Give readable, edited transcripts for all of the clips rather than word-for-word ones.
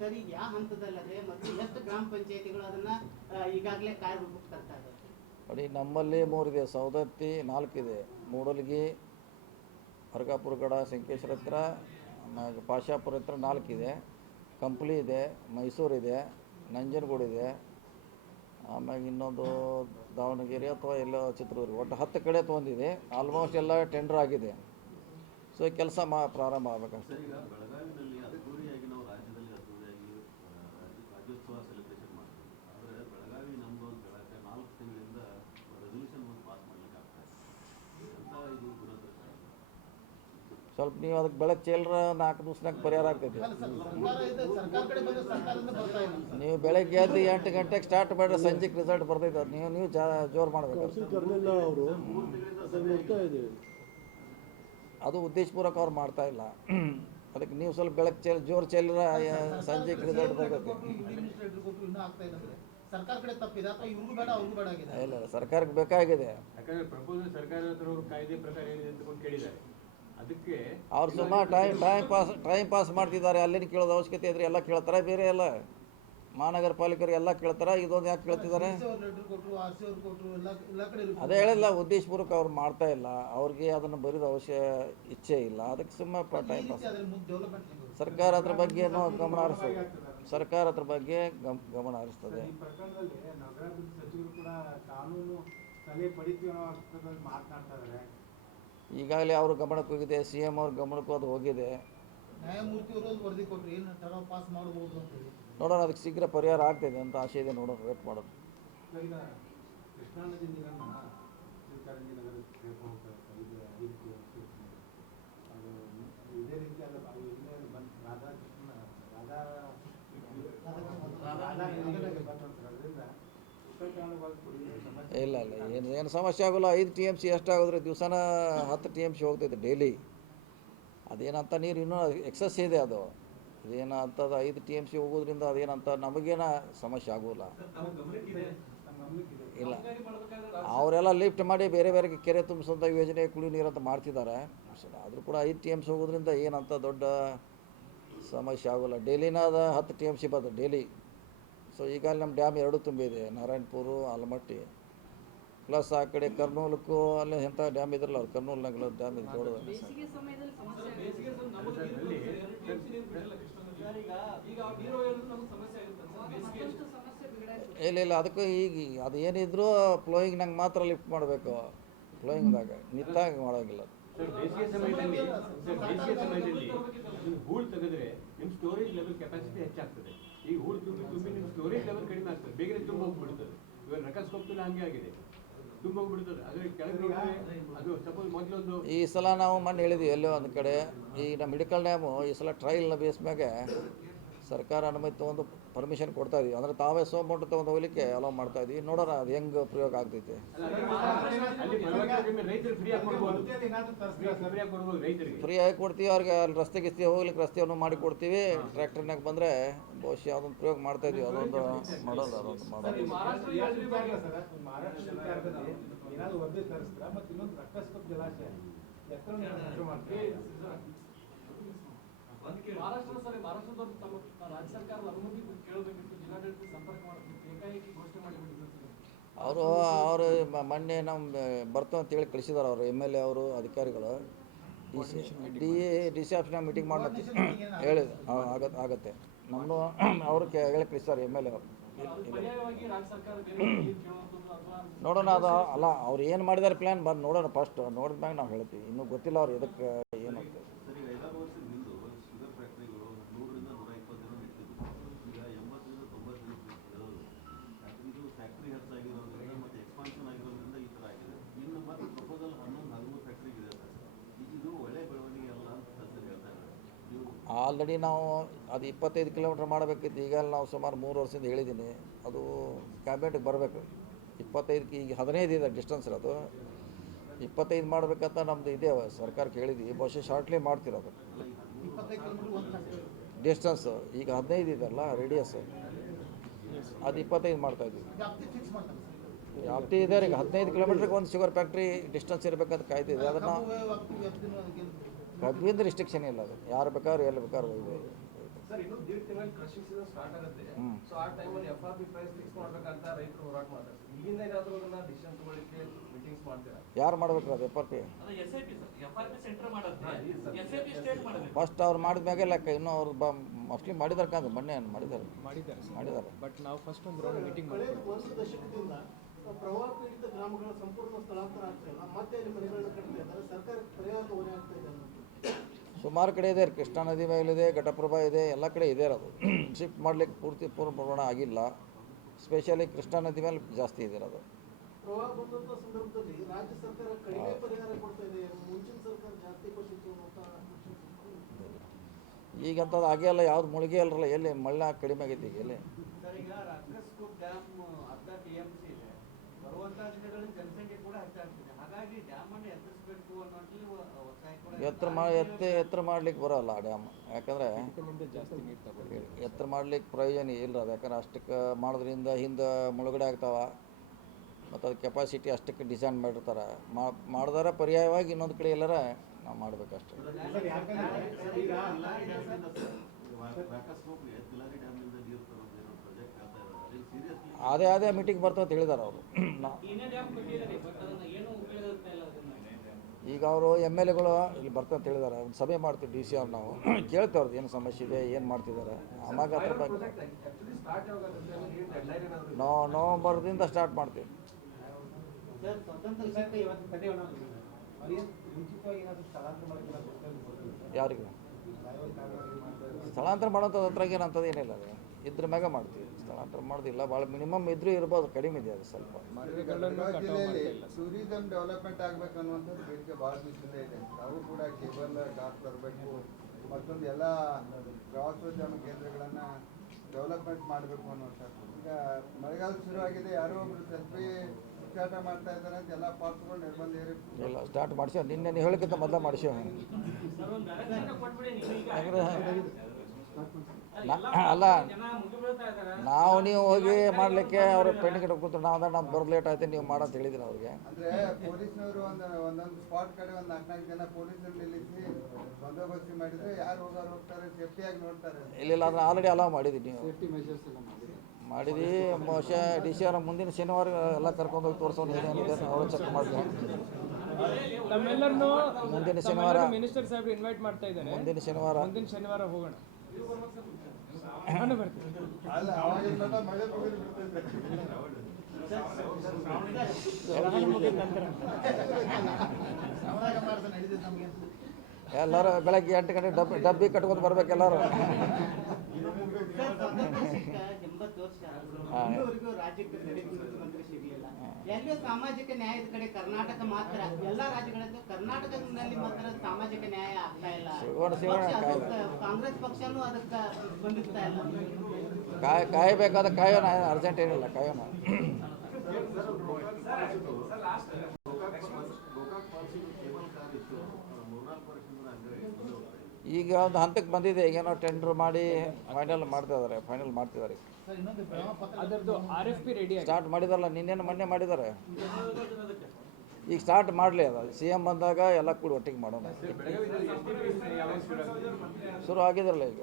Sir ಈಗ ಯಾವ ಹಂತದಲ್ಲದೆ ಮತ್ತು ಎಷ್ಟು ಗ್ರಾಮ ಪಂಚಾಯತಿಗಳು ಅದನ್ನ ಈಗಾಗಲೇ ಕಾರ್ಯರೂಪಕ್ಕೆ ತರ್ತಾ ಇದ್ದಾರೆ? ನೋಡಿ, ನಮ್ಮಲ್ಲಿ 3 ಇದೆ. ಸೌದತ್ತಿ 4 ಇದೆ, ಮೂಡಲಗಿ, ಅರ್ಗಾಪುರ ಗಡ, ಸಂಕೇಶ್ವರ ಹತ್ರ, ಪಾಶಾಪುರ ಹತ್ರ 4 ಇದೆ, ಕಂಪ್ಲಿ ಇದೆ, ಮೈಸೂರು ಇದೆ, ನಂಜನಗೂಡು ಇದೆ, ಆಮ್ಯಾಗ ಇನ್ನೊಂದು ದಾವಣಗೆರೆ ಅಥವಾ ಎಲ್ಲೋ ಚಿತ್ರದುರ್ಗ, ಒಟ್ಟು 10 ಕಡೆ ತೊಗೊಂಡಿದೆ. ಆಲ್ಮೋಸ್ಟ್ ಎಲ್ಲ ಟೆಂಡರ್ ಆಗಿದೆ. ಸೊ ಕೆಲಸ ಪ್ರಾರಂಭ ಆಗಬೇಕಷ್ಟೇ. ಈಗ ಬೆಳಗಾವಿನಲ್ಲಿ ಅದ್ದೂರಿಯಾಗಿ ನಾವು ರಾಜ್ಯದಲ್ಲಿ ಅದ್ದೂರಿಯಾಗಿ ರಾಜ್ಯೋತ್ಸವ ಸೆಲೆಬ್ರೇಷನ್ ಮಾಡ್ತೀವಿ. ಆದರೆ ಬೆಳಗಾವಿ ನಮ್ಮದು ಅಂತ ಹೇಳಕ್ಕೆ 4 ತಿಂಗಳಿಂದ ರೆಸಲ್ಯೂಷನ್ ಒಂದು ಪಾಸ್ ಮಾಡ್ಲಿಕ್ಕೆ ಆಗ್ತಾ ಇದೆ ಅಂತ ಇದು ದುರದೃಷ್ಟ. ಸ್ವಲ್ಪ ನೀವು ಅದಕ್ಕೆ ಬೆಳಗ್ಗೆ ಚೆಲ್ಲರ 4 ದಿವಸನಾಗ ಪರಿಹಾರ ಆಗ್ತೈತಿ. ನೀವು ಬೆಳಗ್ಗೆ ಎದ್ದು 8 ಗಂಟೆಗೆ ಸ್ಟಾರ್ಟ್ ಮಾಡಿದ್ರೆ ಸಂಜೆಗೆ ರಿಸಲ್ಟ್ ಬರ್ತೈತೆ. ಅದು ನೀವು ಜೋರು ಮಾಡಬೇಕು. ಅದು ಉದ್ದೇಶಪೂರ್ವಕ ಅವ್ರು ಮಾಡ್ತಾ ಇಲ್ಲ. ಅದಕ್ಕೆ ನೀವು ಸ್ವಲ್ಪ ಬೆಳಗ್ಗೆ ಜೋರು ಚೆಲ್ಲರ ಸಂಜೆಗೆ ರಿಸಲ್ಟ್ ಬರ್ತೈತಿ. ಇಲ್ಲ, ಸರ್ಕಾರಕ್ಕೆ ಬೇಕಾಗಿದೆ. ಅವ್ರು ಸುಮಾರು ಟೈಮ್ ಪಾಸ್ ಮಾಡ್ತಿದ್ದಾರೆ. ಅಲ್ಲಿನ ಕೇಳೋದು ಅವಶ್ಯಕತೆ ಇದ್ರೆ ಎಲ್ಲ ಕೇಳ್ತಾರೆ, ಬೇರೆ ಎಲ್ಲ ಮಹಾನಗರ ಪಾಲಿಕರು ಎಲ್ಲ ಕೇಳ್ತಾರೆ. ಇದೊಂದು ಯಾಕೆ ಕೇಳ್ತಿದ್ದಾರೆ? ಅದೇ ಹೇಳಿಲ್ಲ, ಉದ್ದೇಶಪೂರ್ವಕ ಅವ್ರು ಮಾಡ್ತಾ ಇಲ್ಲ. ಅವ್ರಿಗೆ ಅದನ್ನು ಬರೀದ ಇಚ್ಛೆ ಇಲ್ಲ. ಅದಕ್ಕೆ ಸುಮ್ಮನೆ ಟೈಮ್ ಪಾಸ್. ಸರ್ಕಾರ ಅದ್ರ ಬಗ್ಗೆ ಗಮನ ಹರಿಸ್ತದೆ. ಸರ್ಕಾರ ಅದ್ರ ಬಗ್ಗೆ ಗಮನ ಹರಿಸ್ತದೆ. ಈಗಾಗಲೇ ಅವ್ರ ಗಮನಕ್ಕೆ ಹೋಗಿದೆ, CM ಅವ್ರ ಗಮನಕ್ಕೂ ಅದು ಹೋಗಿದೆ. ನೋಡೋಣ, ಅದಕ್ಕೆ ಶೀಘ್ರ ಪರಿಹಾರ ಆಗ್ತಿದೆ ಅಂತ ಆಸೆ ಇದೆ. ನೋಡೋಣ, ವೇಟ್ ಮಾಡೋದು. ಇಲ್ಲ ಏನು ಸಮಸ್ಯೆ ಆಗೋಲ್ಲ. 5 TMC ಎಷ್ಟಾಗೋದ್ರೆ ದಿವಸನ 10 TMC ಹೋಗ್ತೈತೆ ಡೈಲಿ. ಅದೇನಂತ ನೀರು ಇನ್ನೂ ಎಕ್ಸಸ್ ಇದೆ. ಅದು ಅದೇನಂತದ 5 TMC ಹೋಗೋದ್ರಿಂದ ಅದೇನಂತ ನಮಗೇನ ಸಮಸ್ಯೆ ಆಗೋಲ್ಲ. ಇಲ್ಲ, ಅವರೆಲ್ಲ ಲಿಫ್ಟ್ ಮಾಡಿ ಬೇರೆ ಬೇರೆ ಕೆರೆ ತುಂಬಿಸೋಂಥ ಯೋಜನೆ, ಕುಡಿಯೋ ನೀರಂತ ಮಾಡ್ತಿದ್ದಾರೆ. ಆದರೂ ಕೂಡ 5 TMC ಹೋಗೋದ್ರಿಂದ ಏನಂತ ದೊಡ್ಡ ಸಮಸ್ಯೆ ಆಗೋಲ್ಲ. ಡೈಲಿನ ಅದು 10 TMC ಬರ್ತದೆ ಡೈಲಿ. ಸೊ ಈಗ ನಮ್ಮ ಡ್ಯಾಮ್ 2 ತುಂಬಿದೆ, ನಾರಾಯಣಪುರ, ಆಲಮಟ್ಟಿ, ಪ್ಲಸ್ ಆ ಕಡೆ ಕರ್ನೂಲಕ್ಕೂ ಅಲ್ಲಿ ಎಂಥ ಡ್ಯಾಮ್ ಇದ್ರಲ್ಲ, ಅವ್ರು ಕರ್ನೂಲ್ನಾಗ ಡ್ಯಾಮ್ ಇದೆ ದೊಡ್ಡದು. ಇಲ್ಲ, ಅದಕ್ಕೂ ಈಗ ಅದು ಏನಿದ್ರು ಫ್ಲೋಯಿಂಗ್ನಾಗ ಮಾತ್ರ ಲಿಫ್ಟ್ ಮಾಡಬೇಕು. ಫ್ಲೋಯಿಂಗ್ದಾಗ ನಿಂತಾಗ ಮಾಡೋಂಗಿಲ್ಲ. ಬೇಸಿಗೆ ಸಮಯದಲ್ಲಿ ಹೂಳು ತೆಗೆದ್ರೆ ನಿಮ್ಮ ಸ್ಟೋರೇಜ್ ಲೆವೆಲ್ ಕೆಪಾಸಿಟಿ ಹೆಚ್ಚಾಗ್ತದೆ. ಈಗ ಹೂಳು ತುಂಬಿ ನಿಮ್ಮ ಸ್ಟೋರೇಜ್ ಲೆವೆಲ್ ಕಡಿಮೆ ಆಗ್ತದೆ, ಬೇಗನೆ ತುಂಬ ಹೋಗ್ಬಿಡ್ತದೆ. ಇವಾಗ ನಕಸ್ಕೋಪ್ತಲ್ಲ ಹಂಗೆ ಆಗಿದೆ, ತುಂಬ ಹೋಗ್ಬಿಡ್ತದೆ. ಅದ್ರ ಕೆಳಗೆ ಅದು ಸಪೋಸ್ ಮೊದಲೊಂದು ಈ ಸಲ ನಾವು ಮೊನ್ನೆ ಹೇಳಿದ್ವಿ ಎಲ್ಲೋ ಒಂದು ಕಡೆ, ಈ ನಮ್ಮ ಹಿಡಕಲ್ ಡ್ಯಾಮು ಈ ಸಲ ಟ್ರಯಲ್ನ ಬೇಸ್ ಮ್ಯಾಗೆ ಸರ್ಕಾರ ಅನುಮತಿ ತೊಗೊಂಡು ಪರ್ಮಿಷನ್ ಕೊಡ್ತಾ ಇದೀವಿ. ಅಂದರೆ ತಾವೇ ಸೋಮೌಂಟ್ ತೊಗೊಂಡು ಹೋಗ್ಲಿಕ್ಕೆ ಅಲೋ ಮಾಡ್ತಾ ಇದೀವಿ. ನೋಡೋಣ ಅದು ಹೆಂಗೆ ಪ್ರಯೋಗ ಆಗ್ತೈತೆ. ಫ್ರೀ ಆಗಿ ಕೊಡ್ತೀವಿ ಅವ್ರಿಗೆ. ಅಲ್ಲಿ ರಸ್ತೆ ಗಿಸ್ತೆ ಹೋಗ್ಲಿಕ್ಕೆ ರಸ್ತೆಯನ್ನು ಮಾಡಿ ಕೊಡ್ತೀವಿ. ಟ್ರ್ಯಾಕ್ಟರ್ನಾಗ ಬಂದರೆ ಬಹುಶಃ ಅದೊಂದು ಪ್ರಯೋಗ ಮಾಡ್ತಾ ಇದೀವಿ. ಅದೊಂದು ಮಾಡೋದು. ಮಹಾರಾಷ್ಟ್ರದವರು ತಮ್ಮ ರಾಜ್ಯ ಸರ್ಕಾರದ ಅನುಮತಿ ಕೇಳಬೇಕಿತ್ತು, ಜಿಲ್ಲಾಡಳಿತ ಸಂಪರ್ಕ ಮಾಡಬೇಕಿತ್ತು, ಏಕಾಏಕಿ ಘೋಷಣೆ ಮಾಡಿಬಿಟ್ಟಿದ್ದಾರೆ. ಅವರು ಮೊನ್ನೆ ನಮ್ಮ ಬರ್ತಾವ ಅಂತೇಳಿ ಕಳಿಸಿದಾರೆ ಅವರು MLA ಅವರು ಅಧಿಕಾರಿಗಳು. DC ಆಫೀಸ್ನಾಗ ಮೀಟಿಂಗ್ ಮಾಡಿ ಹೇಳಿ ಆಗತ್ತೆ. ನಮ್ಮನ್ನು ಅವರು ಹೇಳಿ ಕಳಿಸ್ತಾರೆ MLA ಅವರು. ನೋಡೋಣ, ಅದು ಅಲ್ಲ ಅವ್ರು ಏನು ಮಾಡಿದಾರೆ ಪ್ಲ್ಯಾನ್ ಬಂದು ನೋಡೋಣ. ಫಸ್ಟ್ ನೋಡಿದ್ಮ್ಯಾಗ ನಾವು ಹೇಳ್ತೀವಿ. ಇನ್ನೂ ಗೊತ್ತಿಲ್ಲ ಅವ್ರು ಎದಕ್ಕೆ ಏನು. ಸರಿ, 5 ವರ್ಷದಿಂದ ಶುಗರ್ ಫ್ಯಾಕ್ಟ್ರಿಗಳು 100 ರಿಂದ 120 ಜನ ಇರ್ತಿದ್ರು. ಈಗ 80 ರಿಂದ 90 ಜನ ಇರೋದು. ಇದು ಫ್ಯಾಕ್ಟ್ರಿ ಹೆಚ್ಚಾಗಿರೋದ್ರಿಂದ ಮತ್ತು ಎಕ್ಸ್ಪಾನ್ಷನ್ ಆಗಿರೋದ್ರಿಂದ ಈ ಥರ ಆಗಿದೆ. ಇನ್ನು ಮತ್ತೆ ಪ್ರಪೋಸಲ್ 11-13 ಫ್ಯಾಕ್ಟ್ರಿಗೆ ಇದೆ ಸರ್. ಇದು ಒಳ್ಳೆ ಬೆಳವಣಿಗೆ ಅಲ್ಲ ಅಂತ ಸರ್ ಹೇಳ್ತಾ ಇದ್ದಾರೆ. ಆಲ್ರೆಡಿ ನಾವು ಅದು 25 ಕಿಲೋಮೀಟ್ರ್ ಮಾಡಬೇಕಿತ್ತು. ಈಗ ನಾವು ಸುಮಾರು 3 ವರ್ಷದಿಂದ ಹೇಳಿದ್ದೀನಿ. ಅದು ಕ್ಯಾಬಿನೆಟ್ಗೆ ಬರಬೇಕು. 25 ಈಗ 15 ಇದೆ ಡಿಸ್ಟೆನ್ಸ್ ಇರೋದು. 25 ಮಾಡಬೇಕಂತ ನಮ್ಮದು ಇದೆ, ಸರ್ಕಾರಕ್ಕೆ ಹೇಳಿದ್ವಿ. ಬಹುಶಃ ಶಾರ್ಟ್ಲಿ ಮಾಡ್ತಿರೋದು ಡಿಸ್ಟೆನ್ಸು. ಈಗ 15 ಇದೆಲ್ಲ ರೇಡಿಯಸ್, ಅದು 25 ಮಾಡ್ತಾಯಿದ್ವಿ. ವ್ಯಾಪ್ತಿ ಇದೆ. ಈಗ 15 ಕಿಲೋಮೀಟ್ರಿಗೆ ಒಂದು ಶುಗರ್ ಫ್ಯಾಕ್ಟ್ರಿ ಡಿಸ್ಟೆನ್ಸ್ ಇರಬೇಕಂತ ಕಾಯ್ತಿದೆ. ಅದನ್ನು ಕಬ್ಬಿಂದ ರಿಸ್ಟ್ರಿಕ್ಷನ್ ಇಲ್ಲ. ಅದು ಯಾರು ಬೇಕಾದ್ರೂ ಎಲ್ಲಿ ಬೇಕಾದ್ರೂ ಇದೆ. ಸರ್ ಇನ್ನು 1.5 ತಿಂಗಳಲ್ಲಿ ಕೃಷಿ ಸೀಸನ್ ಸ್ಟಾರ್ಟ್ ಆಗುತ್ತೆ. ಸೊ ಆ ಟೈಮಲ್ಲಿ FRP ಪ್ರೈಸ್ ಫಿಕ್ಸ್ ಮಾಡ್ಬೇಕಂತ ರೈತರು ಹೋರಾಟ ಮಾಡ್ತಾರೆ. ಈಗಿಂದ ಏನಾದರೂ ಅದನ್ನ ಡಿಸಿಷನ್ ತಗೊಳ್ಳಿಕ್ಕೆ ಮೀಟಿಂಗ್ಸ್ ಮಾಡ್ತೀರಾ? ಯಾರು ಮಾಡ್ಬೇಕು ಅದು FRP? ಫಸ್ಟ್ ಅವ್ರು ಮಾಡಿದ್ಮ್ಯಾಗೆ ಲೆಕ್ಕ. ಇನ್ನೂ ಅವ್ರು ಮೋಸ್ಟ್ಲಿ ಮಾಡಿದಾರೆ ಕಾದು ಮೊನ್ನೆ ಮಾಡಿದ್ದಾರೆ. ಬಟ್ ನಾವು ಫಸ್ಟ್ ಒಂದು ರೌಂಡ್ ಮೀಟಿಂಗ್ ಮಾಡ್ತೀವಿ. ಒಂದು ದಶಕದಿಂದ ಪ್ರವಾಹ ಪೀಡಿತ ಗ್ರಾಮಗಳ ಸಂಪೂರ್ಣ ಸ್ಥಳಾಂತರ ಆಗ್ತಾ ಇಲ್ಲ, ಮತ್ತೆ ಅಲ್ಲಿ ಮನೆಗಳನ್ನ ಕಟ್ತಾ ಇದ್ದಾರೆ. ಸರ್ಕಾರಕ್ಕೆ ಪರಿಹಾರ ಹೊರೆ ಆಗ್ತಾ ಇದೆ ಅನ್ನೋದು ಸುಮಾರು ಕಡೆ ಇದೆ. ಕೃಷ್ಣಾ ನದಿ ಮೇಲಿದೆ, ಘಟಪ್ರಭಾ ಇದೆ, ಎಲ್ಲ ಕಡೆ ಇದೆ. ಅದು ಶಿಫ್ಟ್ ಮಾಡಲಿಕ್ಕೆ ಪೂರ್ಣ ಪ್ರಮಾಣ ಆಗಿಲ್ಲ. ಸ್ಪೆಷಲಿ ಕೃಷ್ಣಾ ನದಿ ಮೇಲೆ ಜಾಸ್ತಿ ಇದೆ ಅದು. ಪ್ರವಾಹ ಬಂದಂಥ ಸಂದರ್ಭದಲ್ಲಿ ರಾಜ್ಯ ಸರ್ಕಾರ ಕಡಿಮೆ ಪರಿಹಾರ ಕೊಡ್ತಾ ಇದೆ, ಮುಂಚಿನ ಸರ್ಕಾರ ಜಾಸ್ತಿ ಕೊಟ್ಟಿತ್ತು ಅಂತ. ಈಗಂಥದ್ದು ಆಗೇ ಅಲ್ಲ, ಯಾವ್ದು ಮುಳುಗಿ ಅಲ್ರಲ್ಲ. ಎಲ್ಲಿ ಮಳ್ಳ ಕಡಿಮೆ ಆಗೈತಿ ಈಗ ಎಲ್ಲಿ? ಸರ್ ಈಗ ರಕ್ಕಸ್ಕೂಪ್ ಡ್ಯಾಮ್ ಅರ್ಧ TMC ಇದೆ, ಬರುವಂಥ ದಿನಗಳಲ್ಲಿ ಜನಸಂಖ್ಯೆ ಕೂಡ ಹೆಚ್ಚಾಗ್ತಿದೆ. ಹಾಗಾಗಿ ಡ್ಯಾಮ್ ಅನ್ನು ಎತ್ತರಿಸಬೇಕು ಅನ್ನೋದ್ರಲ್ಲಿ ಒತ್ತಾಯ ಕೂಡ ಎತ್ತರ ಮಾಡ್ಲಿಕ್ಕೆ ಬರೋಲ್ಲ ಆ ಡ್ಯಾಮ್. ಯಾಕಂದರೆ ಜಾಸ್ತಿ ನೀರು ತಗೊಳ್ಳಿ. ಎತ್ತರ ಮಾಡ್ಲಿಕ್ಕೆ ಪ್ರಯೋಜನ ಇಲ್ಲ ಅದು. ಯಾಕಂದ್ರೆ ಅಷ್ಟಕ್ಕೆ ಮಾಡೋದ್ರಿಂದ ಹಿಂದೆ ಮುಳುಗಡೆ ಆಗ್ತಾವೆ, ಮತ್ತು ಅದು ಕೆಪಾಸಿಟಿ ಅಷ್ಟಕ್ಕೆ ಡಿಸೈನ್ ಮಾಡಿರ್ತಾರೆ. ಮಾಡಿದಾರೆ ಪರ್ಯಾಯವಾಗಿ ಇನ್ನೊಂದು ಕಡೆ ಎಲ್ಲಾರ ನಾವು ಮಾಡಬೇಕಷ್ಟೇ. ಅದೇ ಮೀಟಿಂಗ್ ಬರ್ತಾವ ಅಂತ ಹೇಳಿದಾರೆ ಅವರು. ಈಗ ಅವರು MLAಗಳು ಇಲ್ಲಿ ಬರ್ತಾ ಅಂತ ಹೇಳಿದ್ದಾರೆ. ಒಂದು ಸಭೆ ಮಾಡ್ತೀವಿ DC ಅವ್ರು. ನಾವು ಕೇಳ್ತೇವೆ ಅವ್ರದ್ದು ಏನು ಸಮಸ್ಯೆ ಇದೆ, ಏನು ಮಾಡ್ತಿದ್ದಾರೆ. ಆವಾಗ ಅದ್ರ ಬಗ್ಗೆ ನವಂಬರ್ದಿಂದ ಸ್ಟಾರ್ಟ್ ಮಾಡ್ತೀವಿ. ಸರ್ ಸ್ವತಂತ್ರ ಸಿಕ್ಕ ಇವತ್ತು ಯಾರಿಗೆ ಸ್ಥಳಾಂತರ ಮಾಡೋಂಥದ್ದು ಹತ್ರಾಗ ಏನಂತದ್ದು ಏನಿಲ್ಲ. ಅದು ಇದ್ರ ಮ್ಯಾಗ ಮಾಡ್ತೀವಿ. ಸ್ಥಳಾಂತರ ಮಾಡೋದಿಲ್ಲ, ಭಾಳ ಮಿನಿಮಮ್ ಇದ್ರೂ ಇರ್ಬೋದು, ಕಡಿಮೆ ಇದೆ ಅದು ಸ್ವಲ್ಪ. ಜಿಲ್ಲೆಯಲ್ಲಿ ಟೂರಿಸಂ ಡೆವಲಪ್ಮೆಂಟ್ ಆಗಬೇಕು ಅನ್ನುವಂಥದ್ದು ಬೇಡಿಕೆ ಭಾಳ ದಿವಸದಿಂದ ಇದೆ. ನಾವು ಕೂಡ ಕೇಬಲ್ ಡಾಕ್ ಬರಬೇಕು, ಮತ್ತೊಂದು ಎಲ್ಲ ಪ್ರವಾಸೋದ್ಯಮ ಕೇಂದ್ರಗಳನ್ನು ಡೆವಲಪ್ಮೆಂಟ್ ಮಾಡಬೇಕು ಅನ್ನುವಂಥದ್ದು. ಈಗ ಮಳೆಗಾಲ ಶುರುವಾಗಿದೆ, ಯಾರೋ ಒಬ್ರು ಸೆಲ್ಫಿ ಸ್ಟಾರ್ಟ್ ಮಾಡ್ತಾ ಇದ್ದಾರೆ ಅಂತ ಎಲ್ಲ ಪಾರ್ಕ್ಗಳು ನಿರ್ಬಂಧ ಇಲ್ಲ ಸ್ಟಾರ್ಟ್ ಮಾಡಿಸಿ. ನಿನ್ನೆ ನೀವು ಹೇಳಕ್ಕಿಂತ ಮೊದಲ ಮಾಡಿಸಿ. ಅಲ್ಲ, ನಾವು ನೀವು ಹೋಗಿ ಮಾಡಲಿಕ್ಕೆ ಅವರು ಪೆಂಡಿಂಗ್ ಇಟ್ಕೊತ ನಾವು ನಮ್ಗೆ ಬರೋದು ಲೇಟ್ ಆಯ್ತು ನೀವು ಮಾಡಂತ ಹೇಳಿದ್ರು ಅವ್ರಿಗೆ. ಅಂದರೆ ಪೊಲೀಸ್ನವರು ಒಂದೊಂದು ಸ್ಪಾಟ್ ಕಡೆ ಒಂದು 4 ಜನ ಪೊಲೀಸರು ನಿಲ್ಲಿಸಿ ಬಂದೋಬಸ್ತಿ ಮಾಡಿದರೆ ಯಾರು ಹೋಗ್ತಾರೆ ಸೇಫ್ಟಿಯಾಗಿ ನೋಡ್ತಾರೆ. ಇಲ್ಲ ಅದನ್ನ ಆಲ್ರೆಡಿ ಅಲೌ ಮಾಡಿದ್ದೀವಿ. ನೀವು ಮಾಡಿದ್ವಿ. ಬಹುಶಃ DC ಅವರ ಮುಂದಿನ ಶನಿವಾರ ಎಲ್ಲ ಕರ್ಕೊಂಡೋಗಿ ತೋರಿಸೋನು ಏನೇನಿದೆ ಅವರು ಚೆಕ್ ಮಾಡ್ತೀವಿ. ತಮ್ಮೆಲ್ಲರನ್ನು ಮುಂದಿನ ಶನಿವಾರ ಮಿನಿಸ್ಟರ್ ಸಾಹೇಬ್ರು ಇನ್ವೈಟ್ ಮಾಡ್ತಾ ಇದ್ದಾರೆ. ಮುಂದಿನ ಶನಿವಾರ ಹೋಗೋಣ. ನಾನು ಬರ್ತೀನಿ. ಅಲ್ಲ ಅವಾಗೆಲ್ಲ ಮಳೆ ಮುಗಿದು ಎಲ್ಲರೂ ಬೆಳಗ್ಗೆ 8 ಗಂಟೆ ಡಬ್ಬಿ ಕಟ್ಕೊಂಡು ಬರ್ಬೇಕು ಎಲ್ಲರೂ. 80 ವರ್ಷ ಇನ್ನೂವರೆಗೂ ರಾಜ್ಯಕ್ಕೆ ಮುಖ್ಯಮಂತ್ರಿ ಸಿಗಲಿಲ್ಲ. ಎಲ್ಲೂ ಸಾಮಾಜಿಕ ನ್ಯಾಯದ ಕಡೆ ಕರ್ನಾಟಕ ಮಾತ್ರ, ಎಲ್ಲ ರಾಜ್ಯಗಳಲ್ಲೂ ಕರ್ನಾಟಕದಲ್ಲಿ ಮಾತ್ರ ಸಾಮಾಜಿಕ ನ್ಯಾಯ ಆಗ್ತಾ ಇಲ್ಲ. ಕಾಂಗ್ರೆಸ್ ಪಕ್ಷನೂ ಅದಕ್ಕೆ ಸ್ಪಂದಿಸ್ತಾ ಇಲ್ಲ. ಕಾಯಬೇಕಾದ ಕಾಯೋಣ, ಅರ್ಜೆಂಟ್ ಏನಿಲ್ಲ, ಕಾಯೋಣ. ಈಗ ಒಂದು ಹಂತಕ್ಕೆ ಬಂದಿದೆ. ಈಗೇನೋ ಟೆಂಡರ್ ಮಾಡಿ ಫೈನಲ್ ಮಾಡ್ತಿದ್ದಾರೆ. ಅದರದ್ದು RFP ರೆಡಿ ಸ್ಟಾರ್ಟ್ ಮಾಡಿದಾರಲ್ಲ, ಮೊನ್ನೆ ಮಾಡಿದ್ದಾರೆ. ಈಗ ಸ್ಟಾರ್ಟ್ ಮಾಡಲಿ. ಅದು CM ಬಂದಾಗ ಎಲ್ಲ ಕೂಡಿ ಒಟ್ಟಿಗೆ ಮಾಡೋಣ. ಶುರು ಆಗಿದ್ರಲ್ಲ ಈಗ.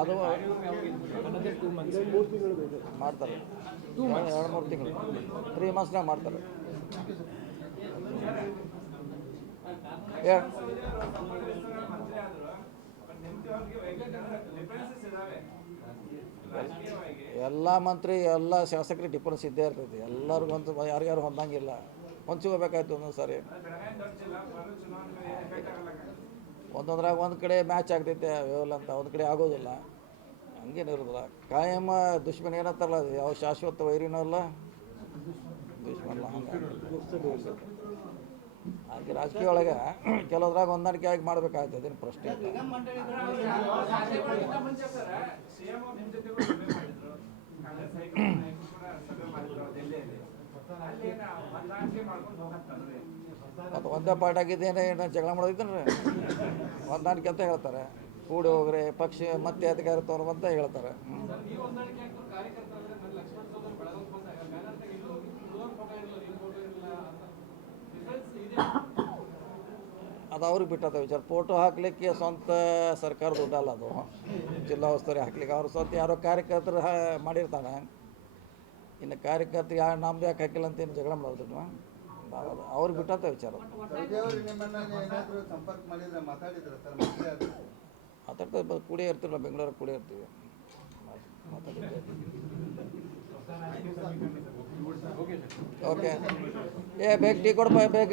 ಅದು ಮಾಡ್ತಾರೆ 2-3 ತಿಂಗಳು 3 ಮಂತ್ಸ್ನಾಗ ಮಾಡ್ತಾರೆ. ಎಲ್ಲ ಮಂತ್ರಿ ಎಲ್ಲ ಶಾಸಕರಿಗೆ ಡಿಫರೆನ್ಸ್ ಇದ್ದೇ ಇರ್ತೈತಿ. ಎಲ್ಲರಿಗೂ ಒಂದು ಯಾರ್ಯಾರು ಹೊಂದಂಗಿಲ್ಲ. ಹೊಂಚ್ಕೋಬೇಕಾಯ್ತು ಒಂದೊಂದು ಸಾರಿ. ಒಂದೊಂದ್ರಾಗ ಒಂದು ಕಡೆ ಮ್ಯಾಚ್ ಆಗ್ತೈತೆ ಅವೆಲ್ಲ ಅಂತ, ಒಂದು ಕಡೆ ಆಗೋದಿಲ್ಲ. ಹಂಗೇನಿರೋದಿಲ್ಲ. ಕಾಯಂ ದುಶ್ಮನ್ ಏನಂತಾರಲ್ಲ, ಅದು ಯಾವ ಶಾಶ್ವತ ವೈರಿನೂ ಅಲ್ಲ, ದುಶ್ಮನ್ ಹಾಗೆ ರಾಜಕೀಯ ಒಳಗೆ ಕೆಲವೊಂದ್ರಾಗ ಹೊಂದಾಣಿಕೆ ಆಗಿ ಮಾಡ್ಬೇಕಾಗ್ತದೆ. ಅದೇನು ಪ್ರಶ್ನೆ ಇಲ್ಲ. ನಿಗಮ ಮಂಡಳಿಗಳು ಮತ್ತು ಒಂದೇ ಪಾರ್ಟ್ ಆಗಿದ್ದೇನೆ ಏನೋ ಜಗಳ ಮಾಡೋದಿತ್ತನ್ರಿ, ಹೊಂದಾಣಿಕೆ ಅಂತ ಹೇಳ್ತಾರೆ. ಕೂಡಿ ಹೋಗ್ರೆ ಪಕ್ಷ ಮತ್ತೆ ಅಧಿಕಾರ ತೋರುವಂತ ಹೇಳ್ತಾರೆ. ಅದು ಅವ್ರಿಗೆ ಬಿಟ್ಟದ ವಿಚಾರ. ಫೋಟೋ ಹಾಕಲಿಕ್ಕೆ ಸ್ವಂತ ಸರ್ಕಾರ ದುಡ್ಡಲ್ಲ ಅದು, ಜಿಲ್ಲಾ ಉಸ್ತುವಾರಿ ಹಾಕ್ಲಿಕ್ಕೆ ಅವ್ರು ಸ್ವಂತ ಯಾರೋ ಕಾರ್ಯಕರ್ತರು ಮಾಡಿರ್ತಾನೆ. ಇನ್ನು ಕಾರ್ಯಕರ್ತರು ಯಾರು ನಮ್ದು ಯಾಕೆ ಹಾಕಿಲ್ಲ ಅಂತ ಏನು ಜಗಳ ಮಾಡೋದು, ಅವ್ರಿಗೆ ಬಿಟ್ಟದ ವಿಚಾರ. ಸೌದಿ ಅವರು ನಿಮ್ಮನ್ನ ಏನಾದರೂ ಸಂಪರ್ಕ ಮಾಡಿದ್ರೆ ಮಾತಾಡಿದ್ರೆ ಸರ್? ಮಾತಾಡ್ತಾ ಕೂಡೇ ಇರ್ತೀವಲ್ಲ, ಬೆಂಗಳೂರಿಗೆ ಕೂಡೇ ಇರ್ತೀವಿ, ಮಾತಾಡಿದ್ದೆ. Okay sir. ಓಕೆ, ಬೇಗ ಟೀ ಕೊಡಪ್ಪ ಬೇಗ.